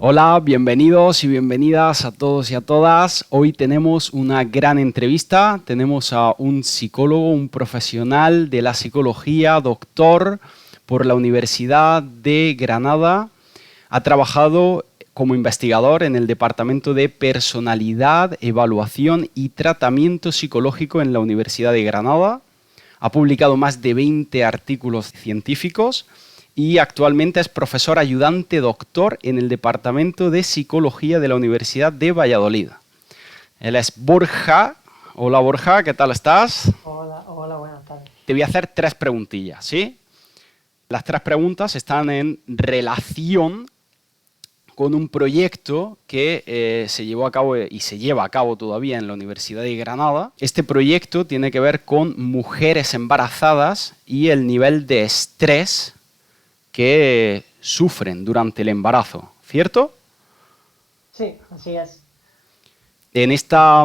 Hola, bienvenidos y bienvenidas a todos y a todas. Hoy tenemos una gran entrevista. Tenemos a un psicólogo, un profesional de la psicología, doctor por la Universidad de Granada. Ha trabajado como investigador en el Departamento de Personalidad, Evaluación y Tratamiento Psicológico en la Universidad de Granada. Ha publicado más de 20 artículos científicos y actualmente es profesor ayudante doctor en el Departamento de Psicología de la Universidad de Valladolid. Él es Borja. Hola Borja, ¿qué tal estás? Hola, hola, buenas tardes. Te voy a hacer tres preguntillas, ¿sí? Las tres preguntas están en relación con un proyecto que se llevó a cabo y se lleva a cabo todavía en la Universidad de Granada. Este proyecto tiene que ver con mujeres embarazadas y el nivel de estrés que sufren durante el embarazo, ¿cierto? Sí, así es. En esta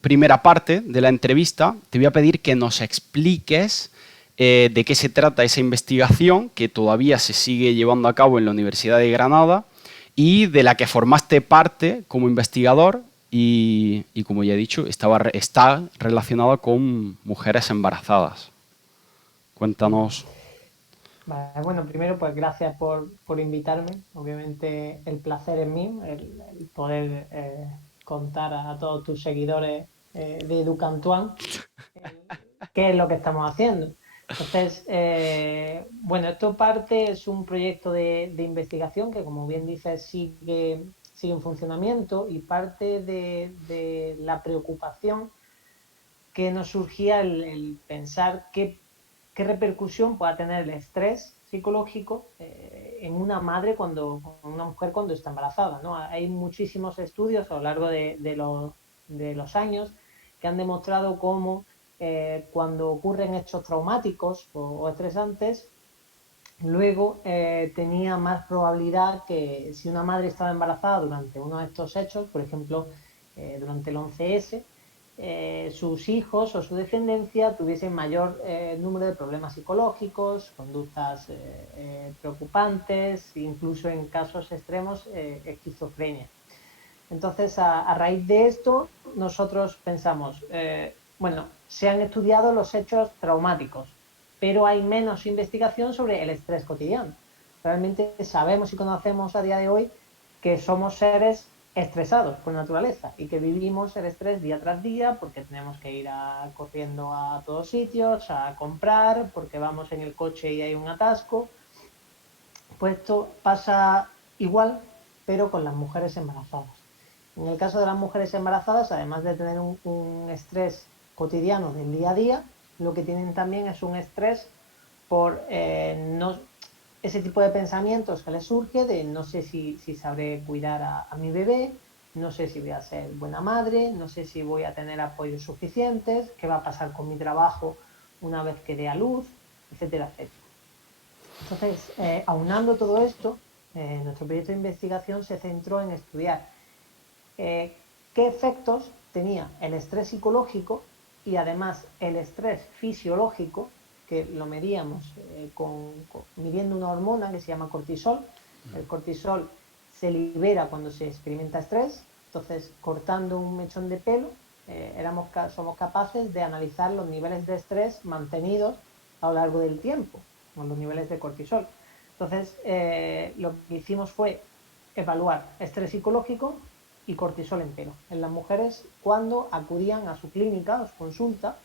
primera parte de la entrevista te voy a pedir que nos expliques de qué se trata esa investigación que todavía se sigue llevando a cabo en la Universidad de Granada y de la que formaste parte como investigador y como ya he dicho, está relacionada con mujeres embarazadas. Vale. Cuéntanos. Vale, bueno, primero, pues gracias por invitarme. Obviamente el placer es mío, el poder contar a todos tus seguidores de Educantuan qué es lo que estamos haciendo. Entonces, bueno, esto parte, es un proyecto de investigación que, como bien dices, sigue en funcionamiento y parte de la preocupación que nos surgía el pensar qué repercusión pueda tener el estrés psicológico en una madre una mujer cuando está embarazada, ¿no? Hay muchísimos estudios a lo largo de los años que han demostrado cómo cuando ocurren hechos traumáticos o estresantes, luego tenía más probabilidad que si una madre estaba embarazada durante uno de estos hechos, por ejemplo, durante el 11S, sus hijos o su descendencia tuviesen mayor número de problemas psicológicos, conductas preocupantes, incluso en casos extremos, esquizofrenia. Entonces, a raíz de esto, nosotros pensamos, bueno, se han estudiado los hechos traumáticos, pero hay menos investigación sobre el estrés cotidiano. Realmente sabemos y conocemos a día de hoy que somos seres estresados por naturaleza y que vivimos el estrés día tras día porque tenemos que ir corriendo a todos sitios, a comprar, porque vamos en el coche y hay un atasco. Pues esto pasa igual, pero con las mujeres embarazadas. En el caso de las mujeres embarazadas, además de tener un estrés cotidiano del día a día, lo que tienen también es un estrés por no, ese tipo de pensamientos que les surge de no sé si sabré cuidar a mi bebé, no sé si voy a ser buena madre, no sé si voy a tener apoyos suficientes, qué va a pasar con mi trabajo una vez que dé a luz, etcétera, etcétera. Entonces, aunando todo esto, nuestro proyecto de investigación se centró en estudiar qué efectos tenía el estrés psicológico y además el estrés fisiológico, que lo medíamos midiendo una hormona que se llama cortisol. El cortisol se libera cuando se experimenta estrés, entonces cortando un mechón de pelo somos capaces de analizar los niveles de estrés mantenidos a lo largo del tiempo, con los niveles de cortisol. Entonces, lo que hicimos fue evaluar estrés psicológico y cortisol en pelo en las mujeres cuando acudían a su clínica, a su consulta,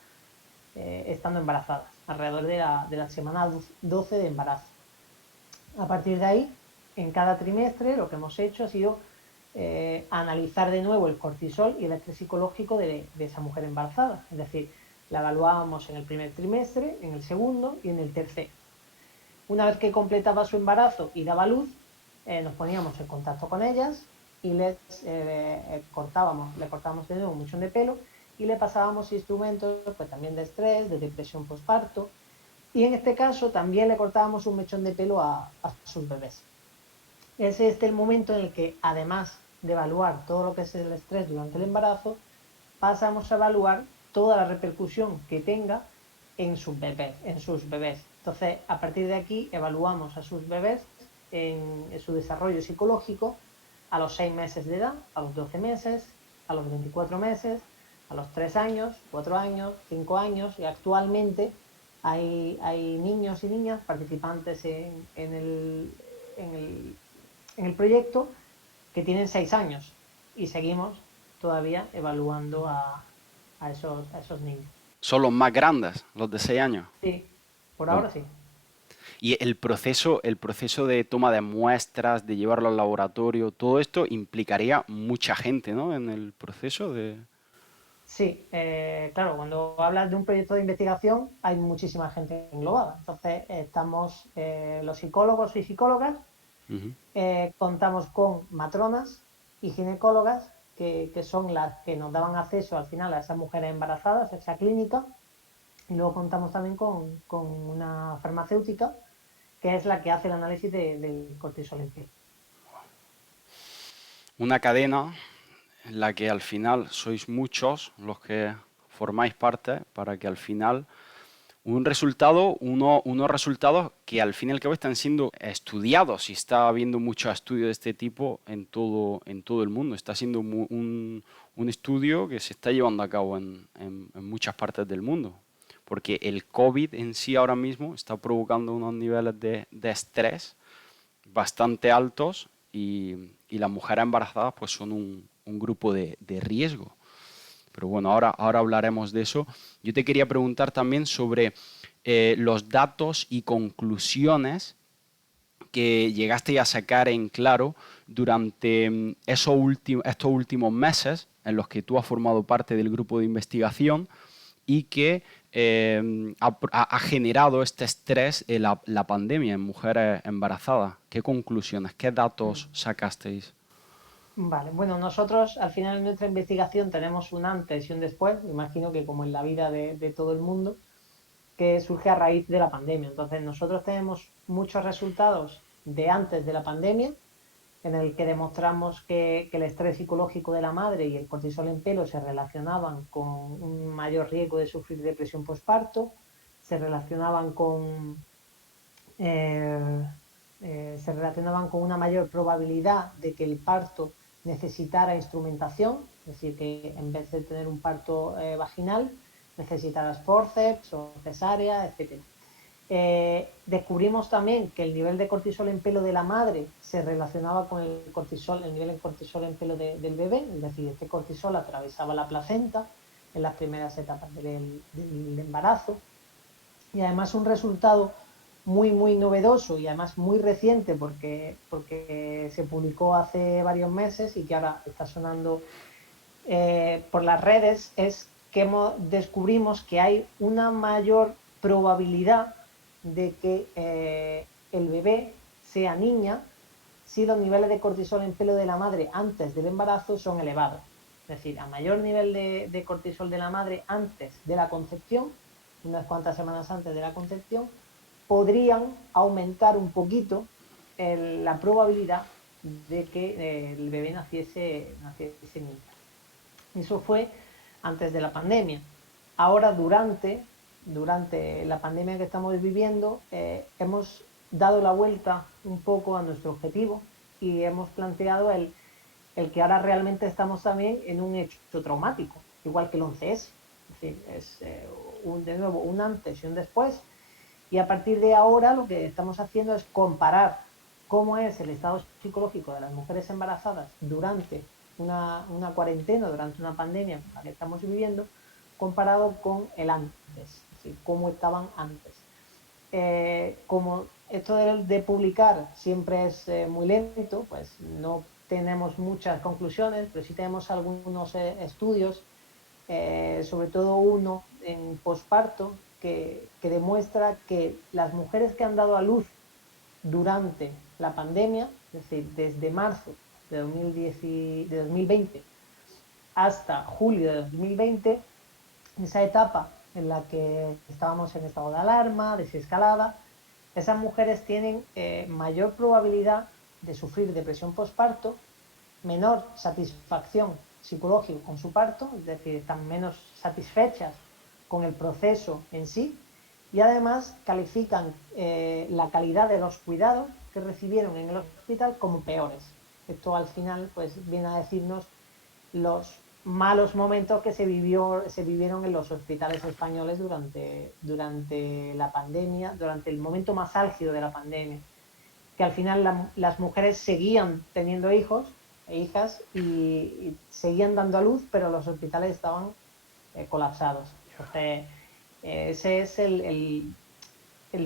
estando embarazadas, alrededor de la semana 12 de embarazo. A partir de ahí, en cada trimestre, lo que hemos hecho ha sido analizar de nuevo el cortisol y el estrés psicológico de esa mujer embarazada. Es decir, la evaluábamos en el primer trimestre, en el segundo y en el tercero. Una vez que completaba su embarazo y daba luz, nos poníamos en contacto con ellas y le cortábamos de nuevo un mechón de pelo y le pasábamos instrumentos pues, también de estrés, de depresión postparto. Y en este caso también le cortábamos un mechón de pelo a sus bebés. Ese es el momento en el que, además de evaluar todo lo que es el estrés durante el embarazo, pasamos a evaluar toda la repercusión que tenga en sus bebés. Entonces, a partir de aquí, evaluamos a sus bebés en su desarrollo psicológico a los 6 meses de edad, a los 12 meses, a los 24 meses, a los 3 años, 4 años, 5 años, y actualmente hay niños y niñas participantes en el proyecto que tienen 6 años y seguimos todavía evaluando a esos niños. Son los más grandes, los de 6 años. Sí, por Bueno, ahora sí. y el proceso de toma de muestras, de llevarlo al laboratorio, todo esto implicaría mucha gente, ¿no? En el proceso de... Sí, claro, cuando hablas de un proyecto de investigación hay muchísima gente englobada. Entonces, estamos los psicólogos y psicólogas, Ujú. contamos con matronas y ginecólogas, que son las que nos daban acceso al final a esas mujeres embarazadas, a esa clínica, y luego contamos también con una farmacéutica, que es la que hace el análisis del cortisol en piel. Una cadena en la que al final sois muchos los que formáis parte para que al final unos resultados que al fin y al cabo están siendo estudiados y está habiendo muchos estudios de este tipo en todo el mundo. Está siendo un estudio que se está llevando a cabo en muchas partes del mundo. Porque el COVID en sí ahora mismo está provocando unos niveles de estrés bastante altos y las mujeres embarazadas pues son un grupo de riesgo. Pero bueno, ahora hablaremos de eso. Yo te quería preguntar también sobre los datos y conclusiones que llegaste a sacar en claro durante estos últimos meses en los que tú has formado parte del grupo de investigación y que ha generado este estrés en la pandemia en mujeres embarazadas. ¿Qué conclusiones, qué datos sacasteis? Vale, bueno, nosotros al final en nuestra investigación tenemos un antes y un después, imagino que como en la vida de todo el mundo, que surge a raíz de la pandemia. Entonces, nosotros tenemos muchos resultados de antes de la pandemia, en el que demostramos que el estrés psicológico de la madre y el cortisol en pelo se relacionaban con un mayor riesgo de sufrir depresión postparto, se relacionaban eh, se relacionaban con una mayor probabilidad de que el parto necesitara instrumentación, es decir, que en vez de tener un parto vaginal, necesitaras forceps o cesárea, etc. Descubrimos también que el nivel de cortisol en pelo de la madre se relacionaba con el nivel de cortisol en pelo del bebé, es decir, este cortisol atravesaba la placenta en las primeras etapas del embarazo, y además un resultado muy novedoso y además muy reciente porque se publicó hace varios meses y que ahora está sonando por las redes, es que descubrimos que hay una mayor probabilidad de que el bebé sea niña si los niveles de cortisol en pelo de la madre antes del embarazo son elevados. Es decir, a mayor nivel de cortisol de la madre antes de la concepción, unas cuantas semanas antes de la concepción, podrían aumentar un poquito la probabilidad de que el bebé naciese niña. Eso fue antes de la pandemia. Ahora, durante la pandemia que estamos viviendo, hemos dado la vuelta un poco a nuestro objetivo y hemos planteado el que ahora realmente estamos también en un hecho traumático, igual que el 11S. Es decir, es de nuevo un antes y un después. Y a partir de ahora lo que estamos haciendo es comparar cómo es el estado psicológico de las mujeres embarazadas durante una cuarentena, durante una pandemia como la que estamos viviendo, comparado con el antes, es decir, cómo estaban antes. Como esto de publicar siempre es muy lento, pues no tenemos muchas conclusiones, pero sí tenemos algunos estudios, sobre todo uno en posparto, que demuestra que las mujeres que han dado a luz durante la pandemia, es decir, desde marzo de 2020 hasta julio de 2020, esa etapa en la que estábamos en estado de alarma, desescalada, esas mujeres tienen mayor probabilidad de sufrir depresión postparto, menor satisfacción psicológica con su parto, es decir, están menos satisfechas con el proceso en sí, y además califican la calidad de los cuidados que recibieron en el hospital como peores. esto al final pues viene a decirnos los malos momentos que se vivieron en los hospitales españoles durante la pandemia, durante el momento más álgido de la pandemia, que al final las mujeres seguían teniendo hijos e hijas y seguían dando a luz, pero los hospitales estaban colapsados. Entonces, ese es el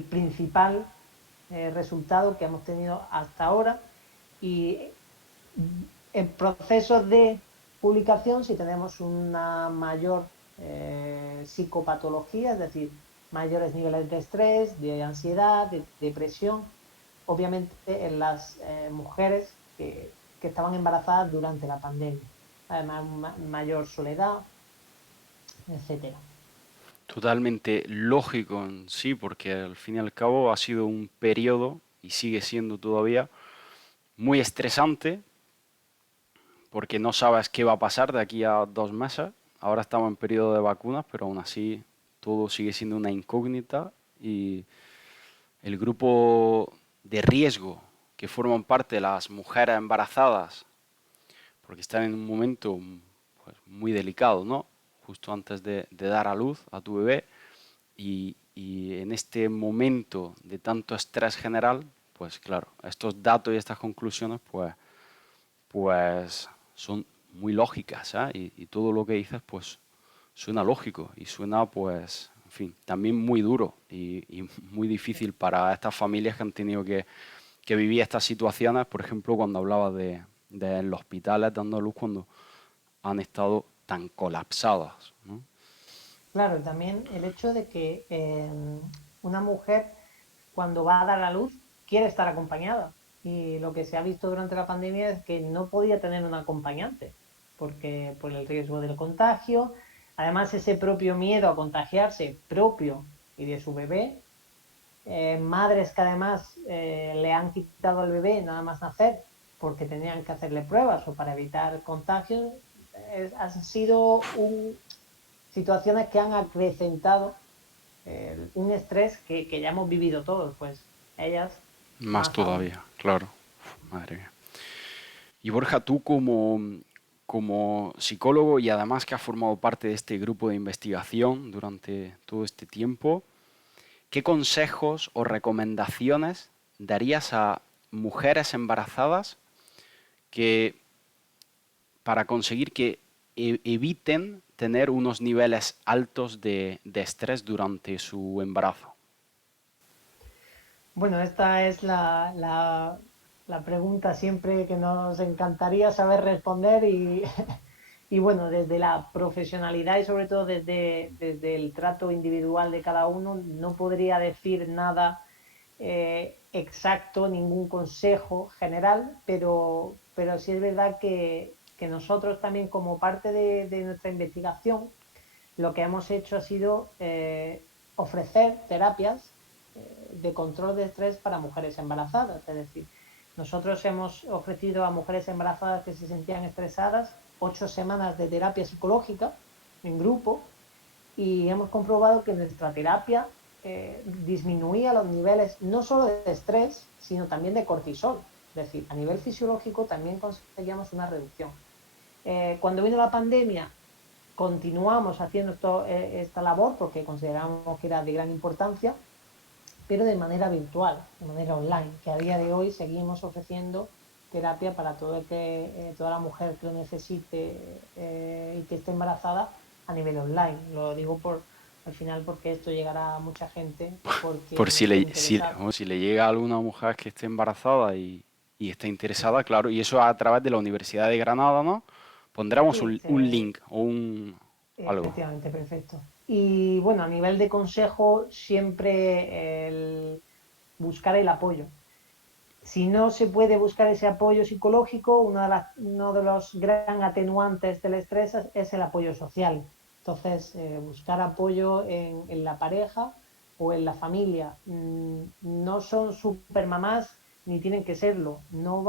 principal resultado que hemos tenido hasta ahora, y en procesos de publicación, si tenemos una mayor psicopatología, es decir, mayores niveles de estrés, de ansiedad, de depresión, obviamente en las mujeres que estaban embarazadas durante la pandemia, además mayor soledad, etcétera. Totalmente lógico en sí, porque al fin y al cabo ha sido un periodo, y sigue siendo todavía, muy estresante, porque no sabes qué va a pasar de aquí a 2 meses. Ahora estamos en periodo de vacunas, pero aún así todo sigue siendo una incógnita, y el grupo de riesgo que forman parte de las mujeres embarazadas, porque están en un momento pues, muy delicado, ¿no? Justo antes de dar a luz a tu bebé, y en este momento de tanto estrés general, pues claro, estos datos y estas conclusiones pues son muy lógicas, ¿eh? Y todo lo que dices pues suena lógico y suena pues, en fin, también muy duro y muy difícil para estas familias que han tenido que vivir estas situaciones, por ejemplo, cuando hablaba de los hospitales dando a luz cuando han estado tan colapsadas, ¿no? Claro, y también el hecho de que una mujer cuando va a dar a luz quiere estar acompañada. Y lo que se ha visto durante la pandemia es que no podía tener un acompañante, porque por el riesgo del contagio, además ese propio miedo a contagiarse propio y de su bebé, madres que además le han quitado al bebé nada más nacer porque tenían que hacerle pruebas o para evitar contagios, han sido situaciones que han acrecentado un estrés que ya hemos vivido todos, pues ellas Más más aún. todavía, claro. Uf, madre mía. Y Borja, tú como psicólogo y además que has formado parte de este grupo de investigación durante todo este tiempo, ¿qué consejos o recomendaciones darías a mujeres embarazadas que para conseguir que eviten tener unos niveles altos de estrés durante su embarazo? Bueno, esta es la pregunta siempre que nos encantaría saber responder y bueno, desde la profesionalidad y sobre todo desde el trato individual de cada uno, no podría decir nada exacto, ningún consejo general, pero sí es verdad que nosotros también como parte de nuestra investigación, lo que hemos hecho ha sido ofrecer terapias de control de estrés para mujeres embarazadas. Es decir, nosotros hemos ofrecido a mujeres embarazadas que se sentían estresadas 8 semanas de terapia psicológica en grupo, y hemos comprobado que nuestra terapia disminuía los niveles no solo de estrés, sino también de cortisol. Es decir, a nivel fisiológico también conseguíamos una reducción. Cuando vino la pandemia, continuamos haciendo esta labor porque consideramos que era de gran importancia, pero de manera virtual, de manera online, que a día de hoy seguimos ofreciendo terapia para toda la mujer que lo necesite y que esté embarazada a nivel online. Lo digo al final porque esto llegará a mucha gente, porque Por no esté si, interesado. o si le llega a alguna mujer que esté embarazada y está interesada, claro, y eso a través de la Universidad de Granada, ¿no? Pondremos Sí, un link o algo. efectivamente, perfecto. Y bueno, a nivel de consejo, siempre buscar el apoyo. Si no se puede buscar ese apoyo psicológico, uno de los gran atenuantes del estrés es el apoyo social. Entonces, buscar apoyo en la pareja o en la familia. No son supermamás ni tienen que serlo. No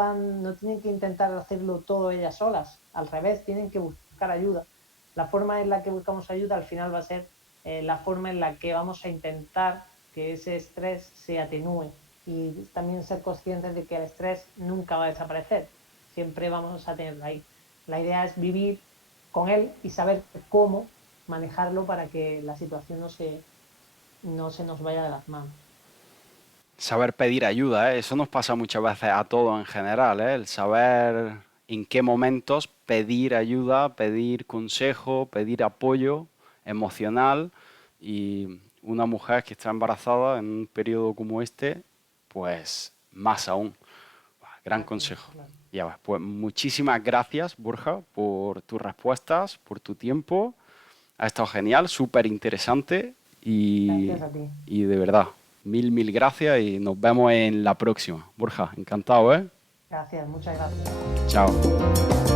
tienen que intentar hacerlo todo ellas solas. Al revés, tienen que buscar ayuda. La forma en la que buscamos ayuda al final va a ser la forma en la que vamos a intentar que ese estrés se atenúe, y también ser conscientes de que el estrés nunca va a desaparecer, siempre vamos a tenerlo ahí. La idea es vivir con él y saber cómo manejarlo para que la situación no se nos vaya de las manos. Saber pedir ayuda, ¿eh? Eso nos pasa muchas veces a todos en general, ¿eh? El saber en qué momentos pedir ayuda, pedir consejo, pedir apoyo emocional, y una mujer que está embarazada en un periodo como este, pues más aún. Gran consejo. Claro. Ya ves, pues muchísimas gracias, Borja, por tus respuestas, por tu tiempo. Ha estado genial, súper interesante Gracias a ti. y de verdad, mil gracias y nos vemos en la próxima. Borja, encantado, ¿eh? Gracias, muchas gracias. Chao.